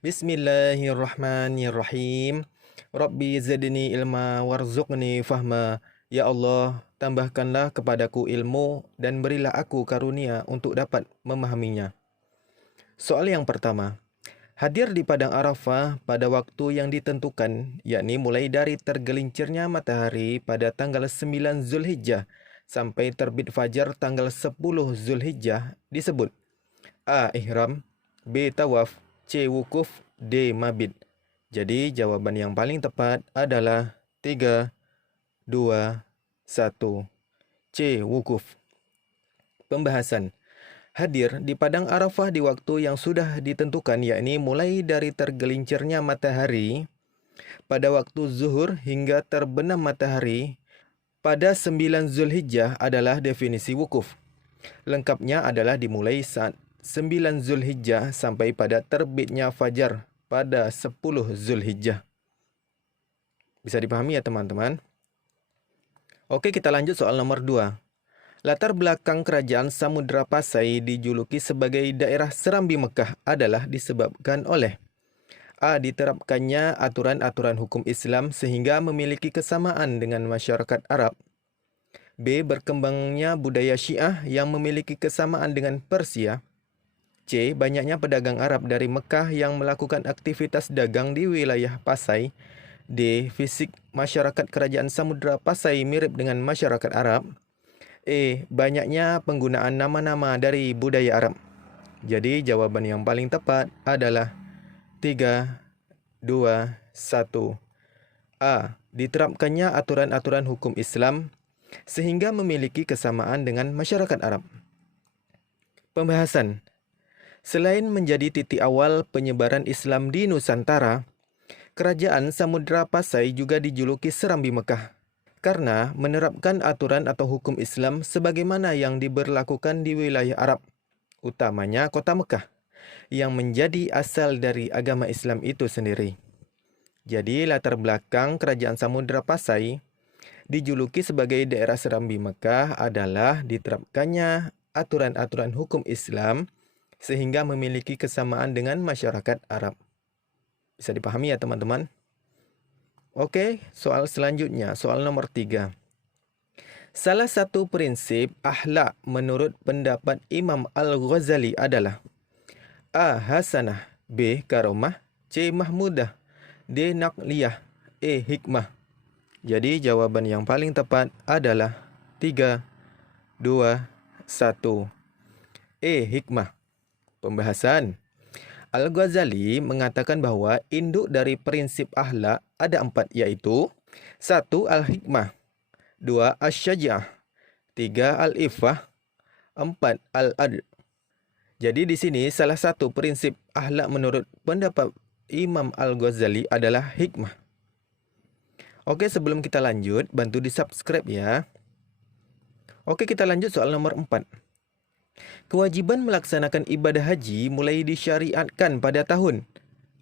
Bismillahirrahmanirrahim. Rabbi zidni ilma warzuqni fahma. Ya Allah, tambahkanlah kepadaku ilmu dan berilah aku karunia untuk dapat memahaminya. Soal yang pertama. Hadir di Padang Arafah pada waktu yang ditentukan, yakni mulai dari tergelincirnya matahari pada tanggal 9 Zulhijjah sampai terbit fajar tanggal 10 Zulhijjah disebut A. Ihram, B. Tawaf, C. Wukuf, D. Mabit. Jadi jawaban yang paling tepat adalah 3, 2, 1. C. Wukuf. Pembahasan. Hadir di Padang Arafah di waktu yang sudah ditentukan, yakni mulai dari tergelincirnya matahari pada waktu zuhur hingga terbenam matahari pada 9 Zulhijjah adalah definisi wukuf. Lengkapnya adalah dimulai saat 9 Zulhijjah sampai pada terbitnya fajar pada 10 Zulhijjah. Bisa dipahami ya teman-teman? Oke, kita lanjut soal nomor 2. Latar belakang kerajaan Samudra Pasai dijuluki sebagai daerah Serambi Mekah adalah disebabkan oleh A. Diterapkannya aturan-aturan hukum Islam sehingga memiliki kesamaan dengan masyarakat Arab. B. Berkembangnya budaya Syiah yang memiliki kesamaan dengan Persia. C. Banyaknya pedagang Arab dari Mekah yang melakukan aktivitas dagang di wilayah Pasai. D. Fisik masyarakat kerajaan Samudra Pasai mirip dengan masyarakat Arab. E. Banyaknya penggunaan nama-nama dari budaya Arab. Jadi jawaban yang paling tepat adalah 3, 2, 1. A. Diterapkannya aturan-aturan hukum Islam sehingga memiliki kesamaan dengan masyarakat Arab. Pembahasan. Selain menjadi titik awal penyebaran Islam di Nusantara, kerajaan Samudra Pasai juga dijuluki Serambi Mekah karena menerapkan aturan atau hukum Islam sebagaimana yang diberlakukan di wilayah Arab, utamanya kota Mekah, yang menjadi asal dari agama Islam itu sendiri. Jadi latar belakang kerajaan Samudra Pasai dijuluki sebagai daerah Serambi Mekah adalah diterapkannya aturan-aturan hukum Islam sehingga memiliki kesamaan dengan masyarakat Arab. Bisa dipahami ya teman-teman? Oke, soal selanjutnya, soal nomor 3. Salah satu prinsip akhlak menurut pendapat Imam Al-Ghazali adalah A. Hasanah, B. Karomah, C. Mahmudah, D. Naqliyah, E. Hikmah. Jadi jawaban yang paling tepat adalah 3, 2, 1. E. Hikmah. Pembahasan. Al-Ghazali mengatakan bahwa induk dari prinsip akhlak ada 4, yaitu 1. Al-Hikmah, 2. Asy-Syaja'ah, 3. Al-Iffah, 4. Al-Adl. Jadi di sini salah satu prinsip akhlak menurut pendapat Imam Al-Ghazali adalah hikmah. Oke, sebelum kita lanjut, bantu di-subscribe ya. Oke, kita lanjut soal nomor 4. Kewajiban melaksanakan ibadah haji mulai disyariatkan pada tahun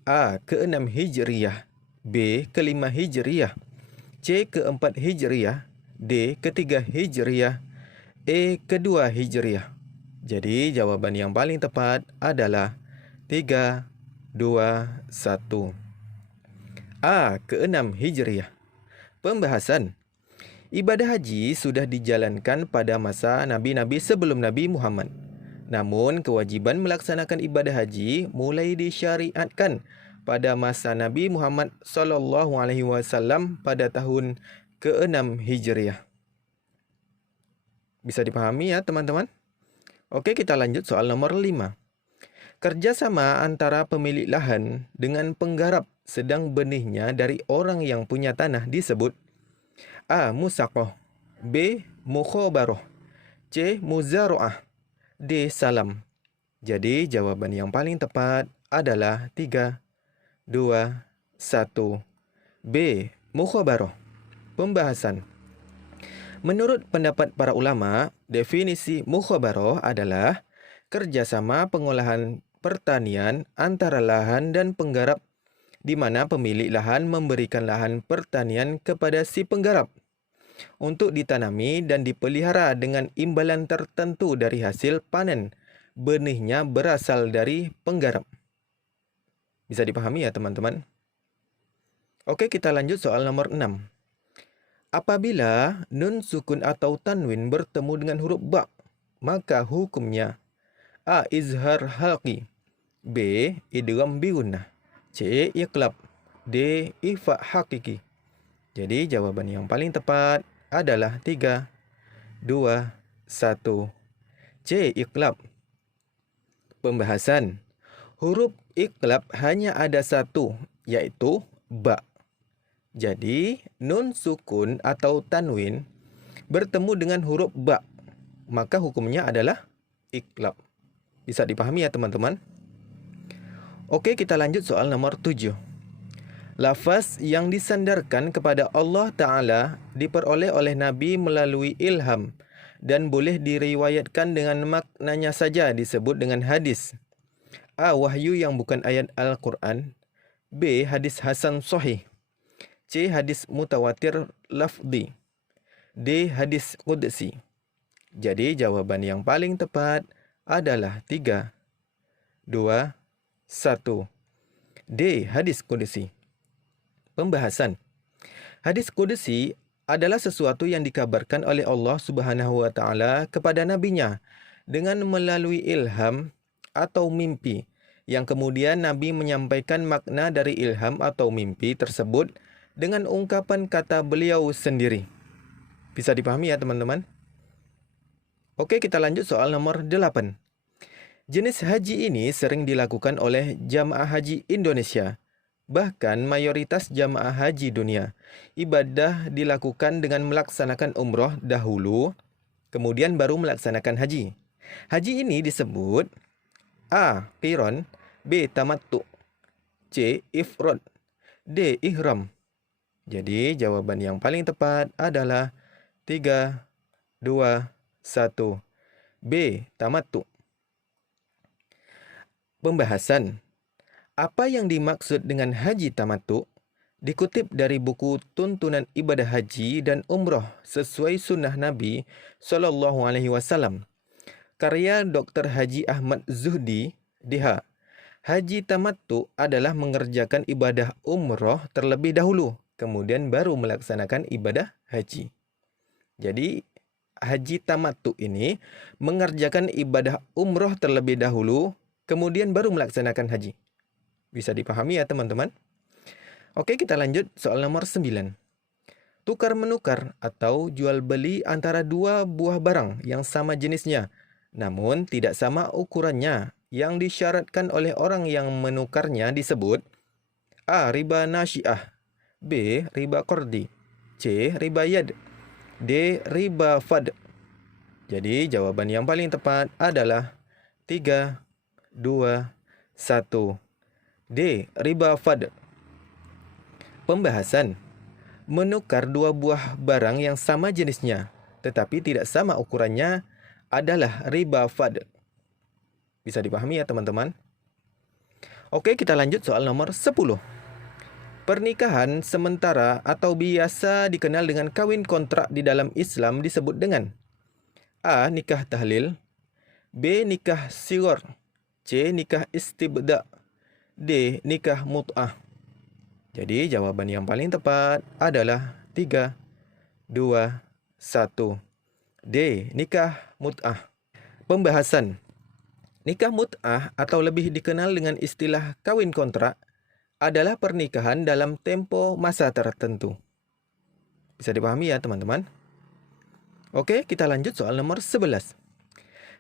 A. ke-6 Hijriyah, B. ke-5 Hijriyah, C. ke-4 Hijriyah, D. ke-3 Hijriyah, E. ke-2 Hijriyah. Jadi jawaban yang paling tepat adalah 3, 2, 1. A. ke-6 Hijriyah. Pembahasan. Ibadah haji sudah dijalankan pada masa nabi-nabi sebelum Nabi Muhammad. Namun, kewajiban melaksanakan ibadah haji mulai disyariatkan pada masa Nabi Muhammad SAW pada tahun ke-6 Hijriah. Bisa dipahami ya, teman-teman? Oke, kita lanjut soal nomor 5. Kerjasama antara pemilik lahan dengan penggarap sedang benihnya dari orang yang punya tanah disebut A. Musaqah, B. Mukhabarah, C. Muzara'ah, D. Salam. Jadi jawaban yang paling tepat adalah 3, 2, 1. B. Mukhabarah. Pembahasan. Menurut pendapat para ulama, definisi mukhabarah adalah kerjasama pengolahan pertanian antara lahan dan penggarap di mana pemilik lahan memberikan lahan pertanian kepada si penggarap untuk ditanami dan dipelihara dengan imbalan tertentu dari hasil panen benihnya berasal dari penggarap. Bisa dipahami ya teman-teman? Oke, kita lanjut soal nomor 6. Apabila nun sukun atau tanwin bertemu dengan huruf ba, maka hukumnya A. Izhar halqi, B. Idgham bi gunnah, C. Iqlab, D. Ikhfa hakiki. Jadi jawaban yang paling tepat adalah 3, 2, 1. C. Iqlab. Pembahasan. Huruf iqlab hanya ada satu, yaitu ba. Jadi, nun sukun atau tanwin bertemu dengan huruf ba, maka hukumnya adalah iqlab. Bisa dipahami ya teman-teman? Oke, kita lanjut soal nomor 7. Lafaz yang disandarkan kepada Allah Ta'ala diperoleh oleh Nabi melalui ilham dan boleh diriwayatkan dengan maknanya saja disebut dengan hadis. A. Wahyu yang bukan ayat Al-Quran, B. Hadis hasan sahih, C. Hadis mutawatir lafzi, D. Hadis qudsi. Jadi jawaban yang paling tepat adalah 3, 2, 1. D. Hadis qudsi. Pembahasan. Hadis qudsi adalah sesuatu yang dikabarkan oleh Allah Subhanahu wa taala kepada nabinya dengan melalui ilham atau mimpi, yang kemudian Nabi menyampaikan makna dari ilham atau mimpi tersebut dengan ungkapan kata beliau sendiri. Bisa dipahami ya teman-teman? Oke, kita lanjut soal nomor 8. Jenis haji ini sering dilakukan oleh jamaah haji Indonesia. Bahkan mayoritas jamaah haji dunia. Ibadah dilakukan dengan melaksanakan umroh dahulu, kemudian baru melaksanakan haji. Haji ini disebut A. Qiran, B. Tamattu, C. Ifrad, D. Ihram. Jadi jawaban yang paling tepat adalah 3, 2, 1. B. Tamattu. Pembahasan. Apa yang dimaksud dengan haji tamattu? Dikutip dari buku Tuntunan Ibadah Haji dan Umroh sesuai Sunnah Nabi SAW, karya Dr. Haji Ahmad Zuhdi, DH. Haji tamattu adalah mengerjakan ibadah umroh terlebih dahulu, kemudian baru melaksanakan ibadah haji. Jadi, haji tamattu ini mengerjakan ibadah umroh terlebih dahulu, kemudian baru melaksanakan haji. Bisa dipahami ya teman-teman? Oke, kita lanjut soal nomor 9. Tukar-menukar atau jual beli antara dua buah barang yang sama jenisnya, namun tidak sama ukurannya, yang disyaratkan oleh orang yang menukarnya disebut A. Riba nasyiah, B. Riba qardi, C. Riba yad, D. Riba fad. Jadi jawaban yang paling tepat adalah 3, 2, 1. D. Riba fad. Pembahasan. Menukar dua buah barang yang sama jenisnya, tetapi tidak sama ukurannya adalah riba fad. Bisa dipahami ya teman-teman? Oke, kita lanjut soal nomor 10. Pernikahan sementara atau biasa dikenal dengan kawin kontrak di dalam Islam disebut dengan A. Nikah tahlil, B. Nikah sighar, C. Nikah istibda, D. Nikah mut'ah. Jadi jawaban yang paling tepat adalah 3, 2, 1. D. Nikah mut'ah. Pembahasan. Nikah mut'ah atau lebih dikenal dengan istilah kawin kontrak adalah pernikahan dalam tempo masa tertentu. Bisa dipahami ya teman-teman? Oke, kita lanjut soal nomor 11.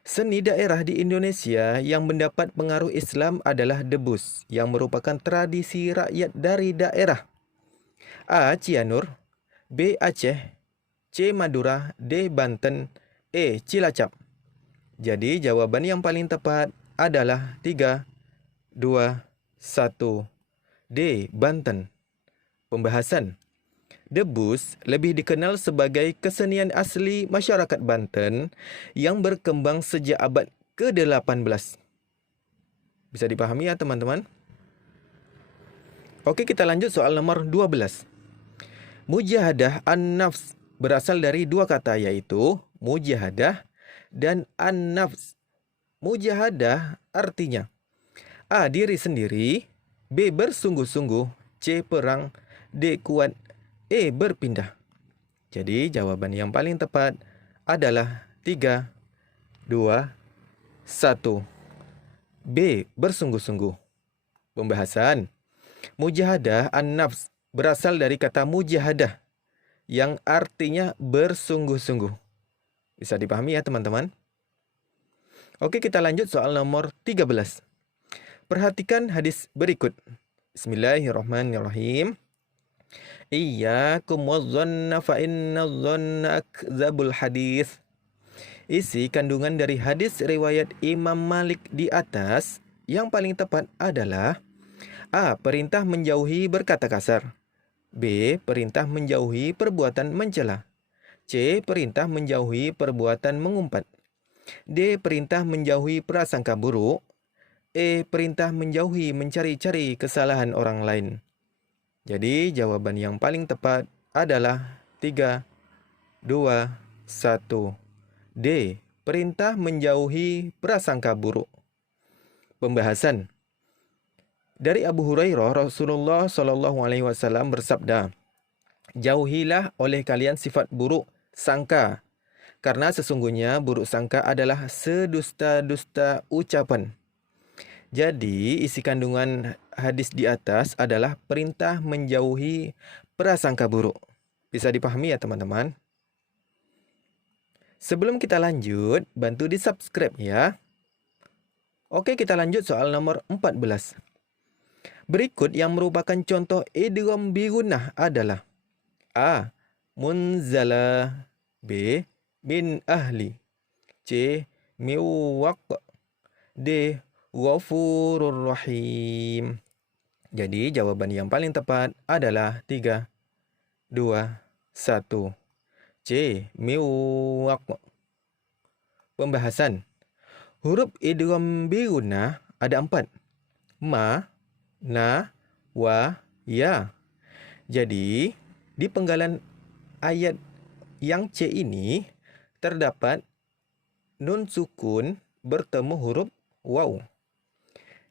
Seni daerah di Indonesia yang mendapat pengaruh Islam adalah debus, yang merupakan tradisi rakyat dari daerah A. Cianur, B. Aceh, C. Madura, D. Banten, E. Cilacap. Jadi jawaban yang paling tepat adalah 3, 2, 1. D. Banten. Pembahasan. Debus lebih dikenal sebagai kesenian asli masyarakat Banten yang berkembang sejak abad ke-18. Bisa dipahami ya teman-teman? Oke, kita lanjut soal nomor 12. Mujahadah an-nafs berasal dari dua kata, yaitu mujahadah dan an-nafs. Mujahadah artinya A. Diri sendiri, B. Bersungguh-sungguh. C. Perang. D. Kuat. E. Berpindah. Jadi jawaban yang paling tepat adalah 3, 2, 1. B. Bersungguh-sungguh. Pembahasan. Mujahadah an-nafs berasal dari kata mujahadah yang artinya bersungguh-sungguh. Bisa dipahami ya teman-teman? Oke, kita lanjut soal nomor 13. Perhatikan hadis berikut. Bismillahirrahmanirrahim. Iyyakum wadh-dhanna fa inna dhanna akdzabul hadits. Isi kandungan dari hadis riwayat Imam Malik di atas yang paling tepat adalah A. Perintah menjauhi berkata kasar. B. Perintah menjauhi perbuatan mencela. C. Perintah menjauhi perbuatan mengumpat. D. Perintah menjauhi prasangka buruk. E. Perintah menjauhi mencari-cari kesalahan orang lain. Jadi jawaban yang paling tepat adalah 3, 2, 1. D. Perintah menjauhi prasangka buruk. Pembahasan. Dari Abu Hurairah, Rasulullah SAW bersabda, jauhilah oleh kalian sifat buruk sangka, karena sesungguhnya buruk sangka adalah sedusta-dusta ucapan. Jadi, isi kandungan hadis di atas adalah perintah menjauhi prasangka buruk. Bisa dipahami ya teman-teman? Sebelum kita lanjut, bantu di-subscribe ya. Oke, kita lanjut soal nomor 14. Berikut yang merupakan contoh idgham bi gunnah adalah A. Munzala. B. Min ahli. C. Miwaq. D. Ghafurur Rahim. Jadi jawaban yang paling tepat adalah 3, 2, 1. C. Miwaq. Pembahasan. Huruf idgham bi gunnah ada 4. Ma, na, wa, ya. Jadi di penggalan ayat yang C ini terdapat nun sukun bertemu huruf waw.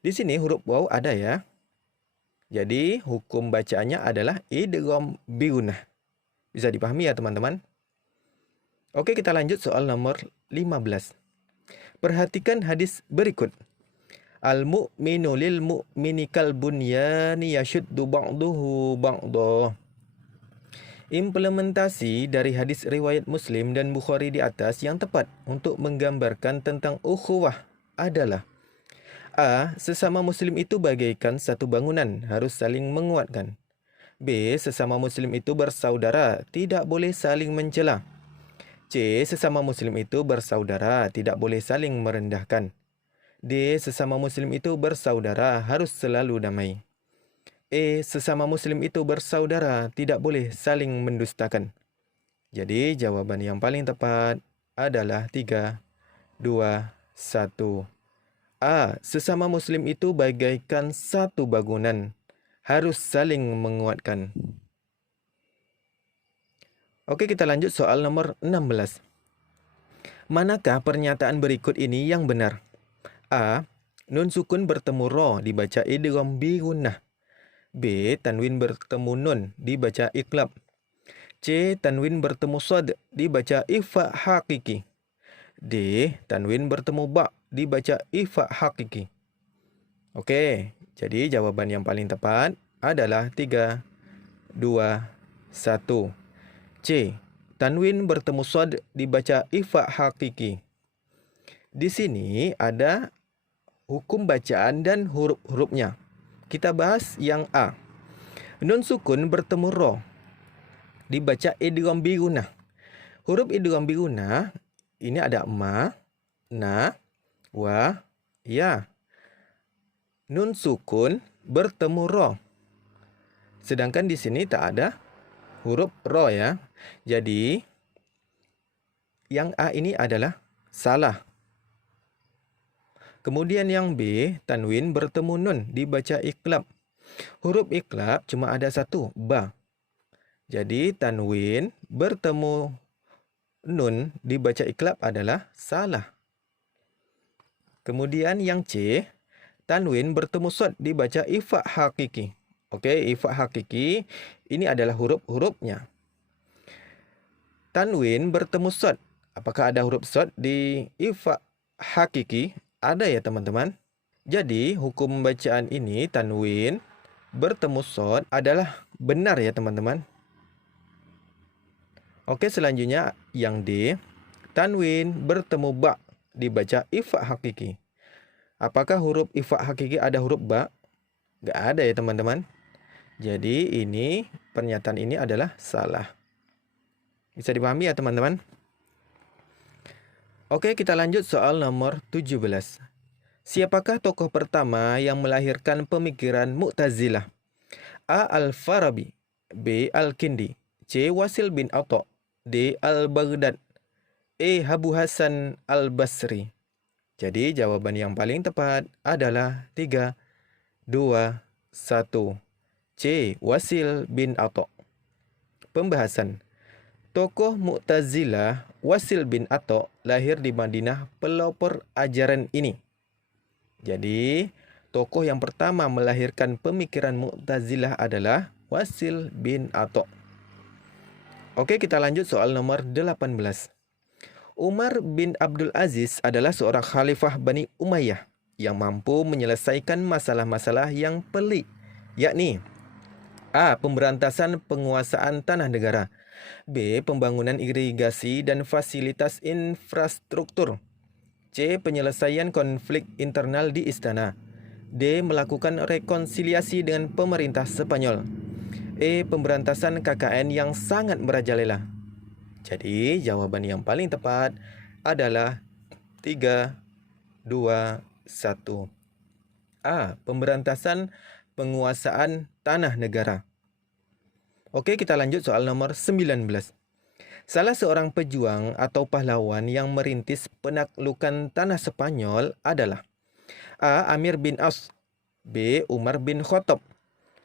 Di sini huruf waw ada ya. Jadi hukum bacaannya adalah idgham bi gunnah. Bisa dipahami ya teman-teman? Oke, kita lanjut soal nomor 15. Perhatikan hadis berikut. Al-mu'minu lil mu'mini kal bunyani yashuddu ba'duhu ba'dah. Implementasi dari hadis riwayat Muslim dan Bukhari di atas yang tepat untuk menggambarkan tentang ukhuwah adalah A. Sesama Muslim itu bagaikan satu bangunan, harus saling menguatkan. B. Sesama Muslim itu bersaudara, tidak boleh saling mencela. C. Sesama Muslim itu bersaudara, tidak boleh saling merendahkan. D. Sesama Muslim itu bersaudara, harus selalu damai. E. Sesama Muslim itu bersaudara, tidak boleh saling mendustakan. Jadi jawaban yang paling tepat adalah 3, 2, 1. A. Sesama Muslim itu bagaikan satu bangunan, harus saling menguatkan. Oke, kita lanjut soal nomor 16. Manakah pernyataan berikut ini yang benar? A. Nun sukun bertemu ro dibaca idgham bi gunnah. B. Tanwin bertemu nun dibaca iqlab. C. Tanwin bertemu shad dibaca ifa hakiki. D. Tanwin bertemu ba dibaca ifa hakiki. Oke, jadi jawaban yang paling tepat adalah 3, 2, 1. C. Tanwin bertemu shad dibaca ifa hakiki. Di sini ada hukum bacaan dan huruf-hurufnya. Kita bahas yang A. Nun sukun bertemu ro dibaca idgham bi gunnah. Huruf idgham bi gunnah ini ada ma, na, wa, ya. Nun sukun bertemu ro. Sedangkan di sini tak ada huruf ro ya. Jadi yang A ini adalah salah. Kemudian yang B, tanwin bertemu nun dibaca iqlab. Huruf iqlab cuma ada satu, ba. Jadi tanwin bertemu nun dibaca iqlab adalah salah. Kemudian yang C, Tanwin bertemu sod dibaca ifak hakiki. Okey, ifak hakiki ini adalah huruf-hurufnya. Tanwin bertemu sod. Apakah ada huruf sod di ifak hakiki? Ada ya teman-teman. Jadi hukum bacaan ini tanwin bertemu sod adalah benar ya teman-teman. Oke, selanjutnya yang D. Tanwin bertemu ba dibaca ifak hakiki. Apakah huruf ifak hakiki ada huruf ba? Nggak ada ya teman-teman. Jadi ini pernyataan ini adalah salah. Bisa dipahami ya teman-teman? Oke, kita lanjut soal nomor 17. Siapakah tokoh pertama yang melahirkan pemikiran Mu'tazilah? A. Al-Farabi, B. Al-Kindi, C. Wasil bin Atha, D. Al-Baghdad, E. Abu Hasan Al-Basri. Jadi jawaban yang paling tepat adalah 3, 2, 1. C. Wasil bin Atha. Pembahasan. Tokoh Mu'tazilah Wasil bin Atha lahir di Madinah, pelopor ajaran ini. Jadi, tokoh yang pertama melahirkan pemikiran Mu'tazilah adalah Wasil bin Atha. Oke, kita lanjut soal nomor 18. Umar bin Abdul Aziz adalah seorang khalifah Bani Umayyah yang mampu menyelesaikan masalah-masalah yang pelik, yakni A. Pemberantasan penguasaan tanah negara, B. Pembangunan irigasi dan fasilitas infrastruktur, C. Penyelesaian konflik internal di istana, D. Melakukan rekonsiliasi dengan pemerintah Spanyol, E. Pemberantasan KKN yang sangat merajalela. Jadi jawaban yang paling tepat adalah 3, 2, 1. A. Pemberantasan penguasaan tanah negara. Oke, kita lanjut soal nomor 19. Salah seorang pejuang atau pahlawan yang merintis penaklukan tanah Spanyol adalah A. Amir bin As, B. Umar bin Khattab,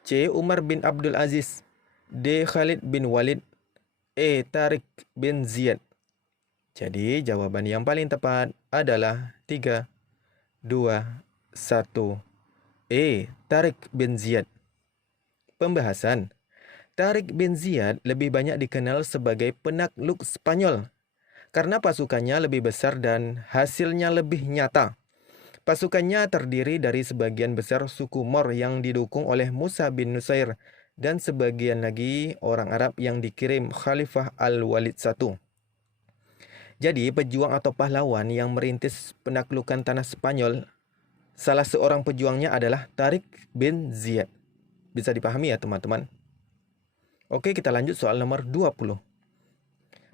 C. Umar bin Abdul Aziz, D. Khalid bin Walid, E. Tariq bin Ziyad. Jadi jawaban yang paling tepat adalah 3, 2, 1. E. Tariq bin Ziyad. Pembahasan. Tariq bin Ziyad lebih banyak dikenal sebagai penakluk Spanyol karena pasukannya lebih besar dan hasilnya lebih nyata. Pasukannya terdiri dari sebagian besar suku Mor yang didukung oleh Musa bin Nusair dan sebagian lagi orang Arab yang dikirim Khalifah Al-Walid I. Jadi pejuang atau pahlawan yang merintis penaklukan tanah Spanyol, salah seorang pejuangnya adalah Tariq bin Ziyad. Bisa dipahami ya teman-teman? Oke, kita lanjut soal nomor 20.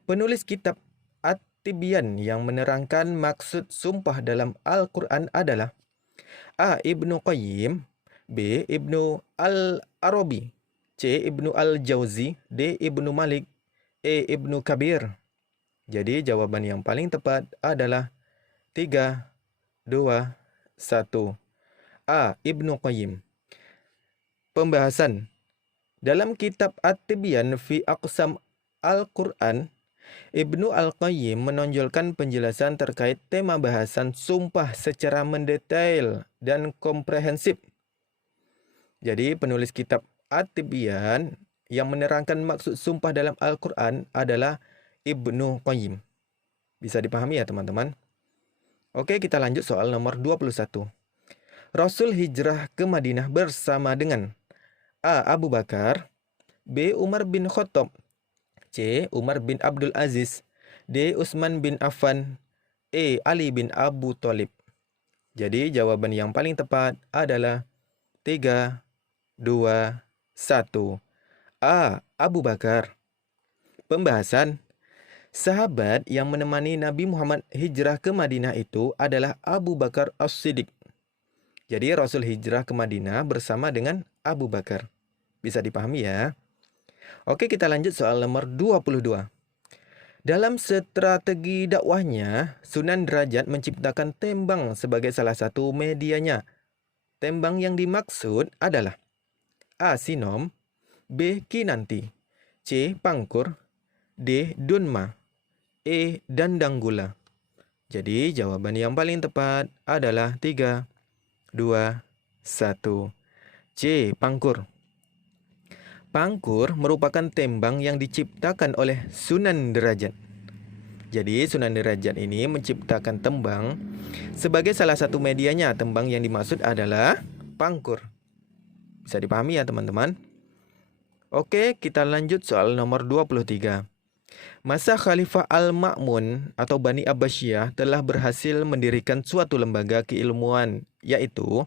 Penulis kitab At-Tibyan yang menerangkan maksud sumpah dalam Al-Quran adalah A. Ibnu Qayyim, B. Ibnu Al-Arabi, C. Ibnu Al-Jauzi, D. Ibnu Malik, E. Ibnu Kabir. Jadi jawaban yang paling tepat adalah 3, 2, 1. A. Ibnu Qayyim. Pembahasan. Dalam kitab At-Tibyan fi Aqsam Al-Quran, Ibnu Al-Qayyim menonjolkan penjelasan terkait tema bahasan sumpah secara mendetail dan komprehensif. Jadi penulis kitab At-Tibyan yang menerangkan maksud sumpah dalam Al-Quran adalah Ibnu Qayyim. Bisa dipahami ya teman-teman? Oke, kita lanjut soal nomor 21. Rasul hijrah ke Madinah bersama dengan A. Abu Bakar, B. Umar bin Khattab, C. Umar bin Abdul Aziz, D. Utsman bin Affan, E. Ali bin Abu Thalib. Jadi jawaban yang paling tepat adalah 3, 2, 1. A. Abu Bakar. Pembahasan. Sahabat yang menemani Nabi Muhammad hijrah ke Madinah itu adalah Abu Bakar As-Siddiq. Jadi Rasul hijrah ke Madinah bersama dengan Abu Bakar. Bisa dipahami ya? Oke, kita lanjut soal nomor 22. Dalam strategi dakwahnya, Sunan Derajat menciptakan tembang sebagai salah satu medianya. Tembang yang dimaksud adalah A. Sinom, B. Kinanti, C. Pangkur, D. Dunma, E. Dandanggula. Jadi jawaban yang paling tepat adalah 3, 2, 1. C. Pangkur. Pangkur merupakan tembang yang diciptakan oleh Sunan Derajat. Jadi Sunan Derajat ini menciptakan tembang. Sebagai salah satu medianya, tembang yang dimaksud adalah pangkur. Bisa dipahami ya teman-teman? Oke, kita lanjut soal nomor 23. Masa Khalifah Al-Ma'mun atau Bani Abbasiyah telah berhasil mendirikan suatu lembaga keilmuan, yaitu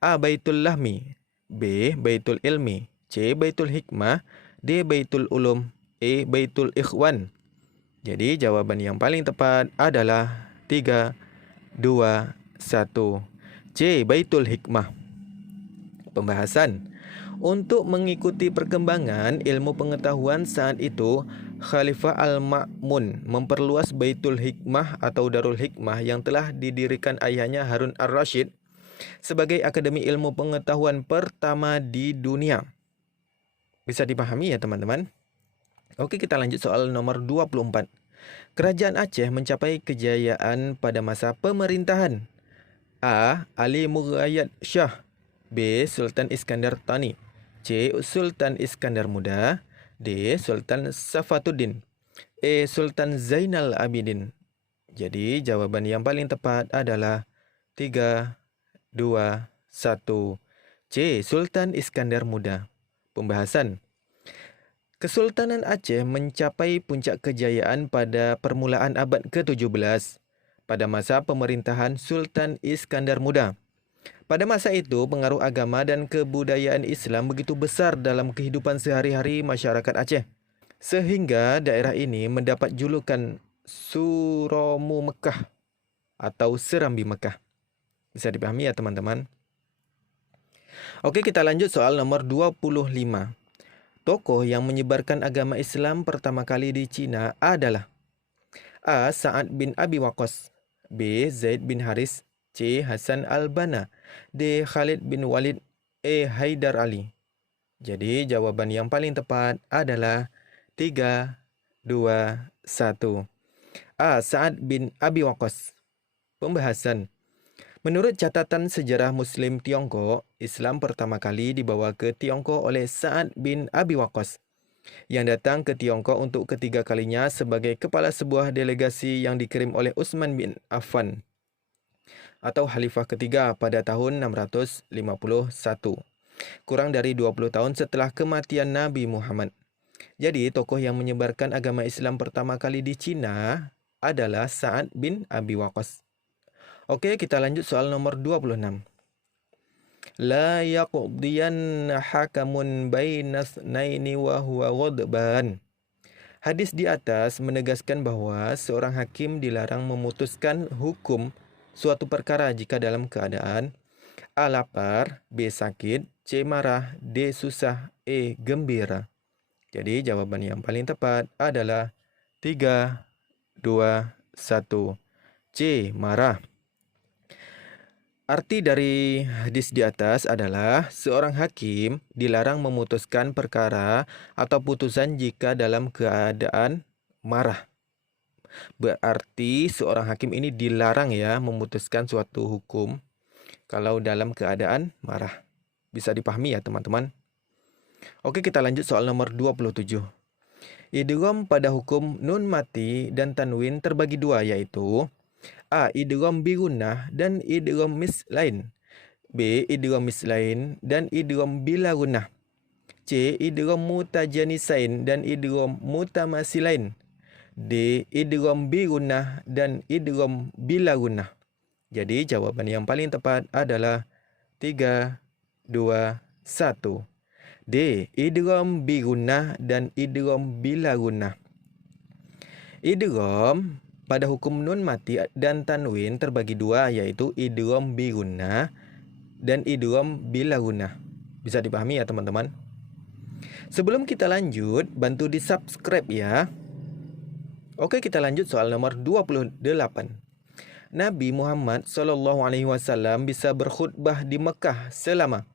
A. Baitul Lahmi, B. Baitul Ilmi, C. Baitul Hikmah, D. Baitul Ulum, E. Baitul Ikhwan. Jadi jawaban yang paling tepat adalah 3, 2, 1. C. Baitul Hikmah. Pembahasan. Untuk mengikuti perkembangan ilmu pengetahuan saat itu, Khalifah Al-Ma'mun memperluas Baitul Hikmah atau Darul Hikmah yang telah didirikan ayahnya Harun Ar-Rasyid sebagai akademi ilmu pengetahuan pertama di dunia. Bisa dipahami ya teman-teman? Oke, kita lanjut soal nomor 24. Kerajaan Aceh mencapai kejayaan pada masa pemerintahan A. Ali Mughayyad Shah, B. Sultan Iskandar Thani, C. Sultan Iskandar Muda, D. Sultan Safatuddin, E. Sultan Zainal Abidin. Jadi jawaban yang paling tepat adalah 3, 2, 1. C. Sultan Iskandar Muda. Pembahasan. Kesultanan Aceh mencapai puncak kejayaan pada permulaan abad ke-17 pada masa pemerintahan Sultan Iskandar Muda. Pada masa itu, pengaruh agama dan kebudayaan Islam begitu besar dalam kehidupan sehari-hari masyarakat Aceh, sehingga daerah ini mendapat julukan Suromu Mekah atau Serambi Mekah. Bisa dipahami ya teman-teman? Oke, kita lanjut soal nomor 25. Tokoh yang menyebarkan agama Islam pertama kali di Cina adalah A. Sa'ad bin Abi Waqqas, B. Zaid bin Haris, C. Hasan al-Banna, D. Khalid bin Walid, E. Haidar Ali. Jadi jawaban yang paling tepat adalah 3, 2, 1. A. Sa'ad bin Abi Waqqas. Pembahasan. Menurut catatan sejarah Muslim Tiongkok, Islam pertama kali dibawa ke Tiongkok oleh Sa'ad bin Abi Waqqas yang datang ke Tiongkok untuk ketiga kalinya sebagai kepala sebuah delegasi yang dikirim oleh Utsman bin Affan atau Khalifah ketiga pada tahun 651, kurang dari 20 tahun setelah kematian Nabi Muhammad. Jadi tokoh yang menyebarkan agama Islam pertama kali di Cina adalah Sa'ad bin Abi Waqqas. Oke, kita lanjut soal nomor 26. La yaqdiyanna hakamun bainas naini wa huwa ghadban. Hadis di atas menegaskan bahwa seorang hakim dilarang memutuskan hukum suatu perkara jika dalam keadaan A. Lapar, B. Sakit, C. Marah, D. Susah, E. Gembira. Jadi jawaban yang paling tepat adalah 3, 2, 1. C. Marah. Arti dari hadis di atas adalah seorang hakim dilarang memutuskan perkara atau putusan jika dalam keadaan marah. Berarti seorang hakim ini dilarang ya memutuskan suatu hukum kalau dalam keadaan marah. Bisa dipahami ya teman-teman? Oke, kita lanjut soal nomor 27. Idgham pada hukum nun mati dan tanwin terbagi dua, yaitu A. Idgham bi gunnah dan idgham mislain, B. Idgham mislain dan idgham bila gunnah, C. Idgham mutajanisain dan idgham mutamasilain, D. Idgham bi gunnah dan idgham bila gunnah. Jadi jawaban yang paling tepat adalah 3, 2, 1. D. Idgham bi gunnah dan idgham bila gunnah. Idgham pada hukum nun mati dan tanwin terbagi dua, yaitu idgham bi gunnah dan idgham bila gunnah. Bisa dipahami ya teman-teman? Sebelum kita lanjut, bantu di subscribe ya. Oke, kita lanjut soal nomor 28. Nabi Muhammad SAW bisa berkhutbah di Mekah selama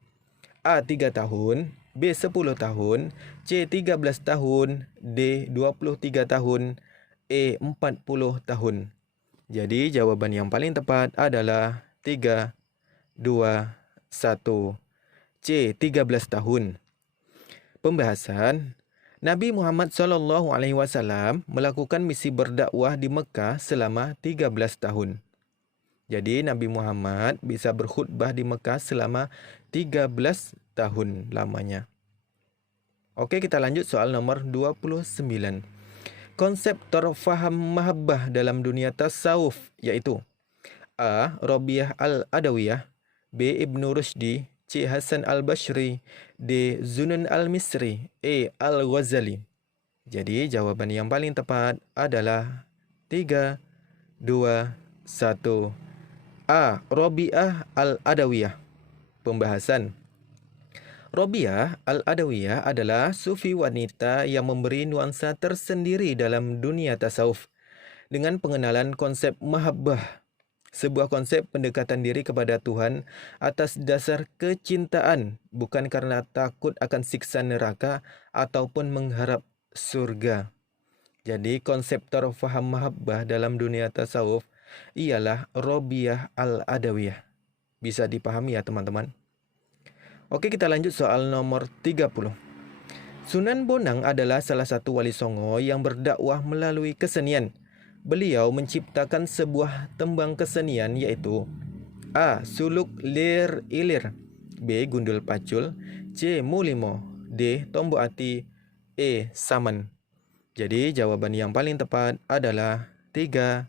A. 3 tahun, B. 10 tahun, C. 13 tahun, D. 23 tahun, E. 40 tahun. Jadi jawaban yang paling tepat adalah 3, 2, 1. C. 13 tahun. Pembahasan. Nabi Muhammad SAW melakukan misi berdakwah di Mekah selama 13 tahun. Jadi Nabi Muhammad bisa berkhutbah di Mekah selama 13 tahun lamanya. Oke, kita lanjut soal nomor 29. Konsep terfaham mahabbah dalam dunia tasawuf yaitu A. Rabi'ah al-Adawiyah, B. Ibnu Rushdi, C. Hasan al-Bashri, D. Zunun al-Misri, E. Al-Ghazali. Jadi jawaban yang paling tepat adalah 3, 2, 1. A. Rabi'ah al-Adawiyah. Pembahasan. Rabi'ah al-Adawiyah adalah sufi wanita yang memberi nuansa tersendiri dalam dunia tasawuf dengan pengenalan konsep mahabbah, sebuah konsep pendekatan diri kepada Tuhan atas dasar kecintaan, bukan karena takut akan siksa neraka ataupun mengharap surga. Jadi konsep terfaham mahabbah dalam dunia tasawuf ialah Rabi'ah al-Adawiyah. Bisa dipahami ya teman-teman? Oke, kita lanjut soal nomor 30. Sunan Bonang adalah salah satu wali songo yang berdakwah melalui kesenian. Beliau menciptakan sebuah tembang kesenian yaitu A. Suluk Lir Ilir, B. Gundul Pacul, C. Mulimo, D. Tombo Ati, E. Saman. Jadi jawaban yang paling tepat adalah 3,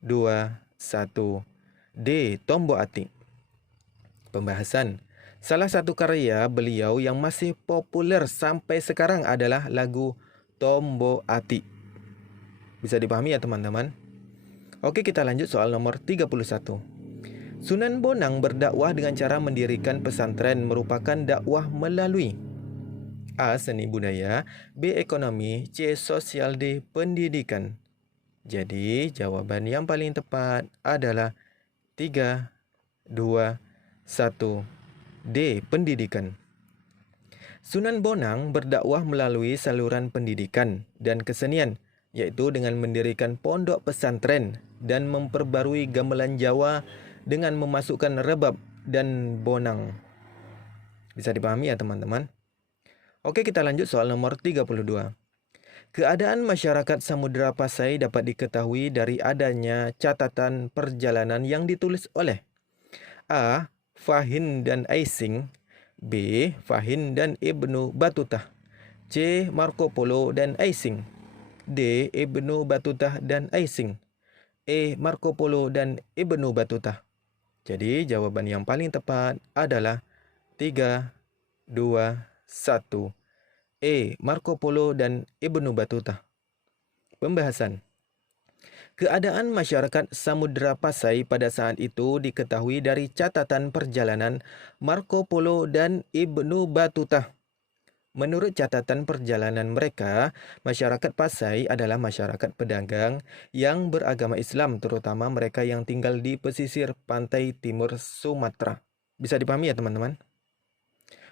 2, 1. D. Tombo Ati. Pembahasan. Salah satu karya beliau yang masih populer sampai sekarang adalah lagu Tombo Ati. Bisa dipahami ya teman-teman? Oke, kita lanjut soal nomor 31. Sunan Bonang berdakwah dengan cara mendirikan pesantren merupakan dakwah melalui A. Seni budaya, B. Ekonomi, C. Sosial, D. Pendidikan. Jadi jawaban yang paling tepat adalah 3, 2, 1. D. Pendidikan. Sunan Bonang berdakwah melalui saluran pendidikan dan kesenian, yaitu dengan mendirikan pondok pesantren dan memperbarui gamelan Jawa dengan memasukkan rebab dan bonang. Bisa dipahami ya teman-teman? Oke, kita lanjut soal nomor 32. Keadaan masyarakat Samudra Pasai dapat diketahui dari adanya catatan perjalanan yang ditulis oleh A. Fahin dan Aising, B. Fahin dan Ibnu Batutah, C. Marco Polo dan Aising, D. Ibnu Batutah dan Aising, E. Marco Polo dan Ibnu Batutah. Jadi jawaban yang paling tepat adalah 3, 2, 1. E. Marco Polo dan Ibnu Batutah. Pembahasan. Keadaan masyarakat Samudra Pasai pada saat itu diketahui dari catatan perjalanan Marco Polo dan Ibnu Batutah. Menurut catatan perjalanan mereka, masyarakat Pasai adalah masyarakat pedagang yang beragama Islam, terutama mereka yang tinggal di pesisir pantai timur Sumatera. Bisa dipahami ya teman-teman?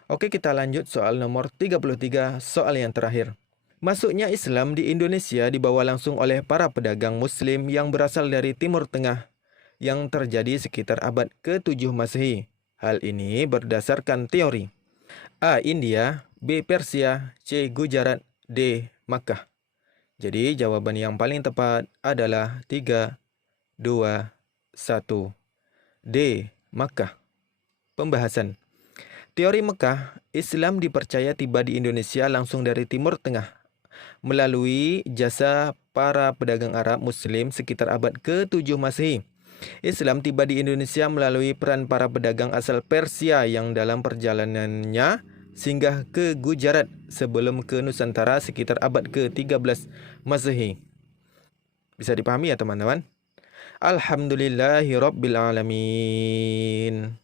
Oke, kita lanjut soal nomor 33, soal yang terakhir. Masuknya Islam di Indonesia dibawa langsung oleh para pedagang Muslim yang berasal dari Timur Tengah yang terjadi sekitar abad ke-7 Masehi. Hal ini berdasarkan teori A. India, B. Persia, C. Gujarat, D. Makkah. Jadi jawaban yang paling tepat adalah 3, 2, 1. D. Makkah. Pembahasan. Teori Mekah, Islam dipercaya tiba di Indonesia langsung dari Timur Tengah melalui jasa para pedagang Arab Muslim sekitar abad ke-7 Masehi. Islam tiba di Indonesia melalui peran para pedagang asal Persia yang dalam perjalanannya singgah ke Gujarat sebelum ke Nusantara sekitar abad ke-13 Masehi. Bisa dipahami ya teman-teman? Alhamdulillahirabbil alamin.